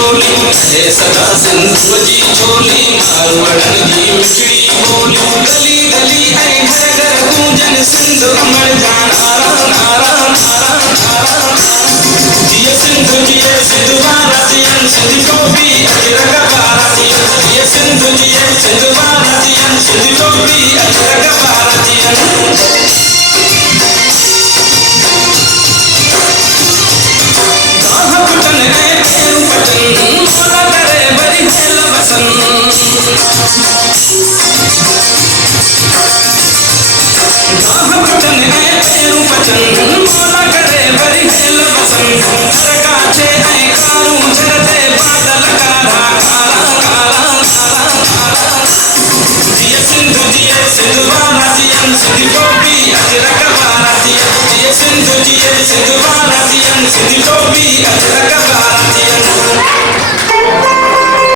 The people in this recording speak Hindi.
बोली है सदा सिंधु जी चोली मारवड़न की मिठड़ी बोली गली गली है घर घर गूंजन सिंधु अमर जान नारा नारा नारा नारा जिये सिंधु भारतीयन सिंधु टोपी अजरक भारतीयन जिये सिंधु भारतीयन सिंधु टोपी अजरक भारतीयन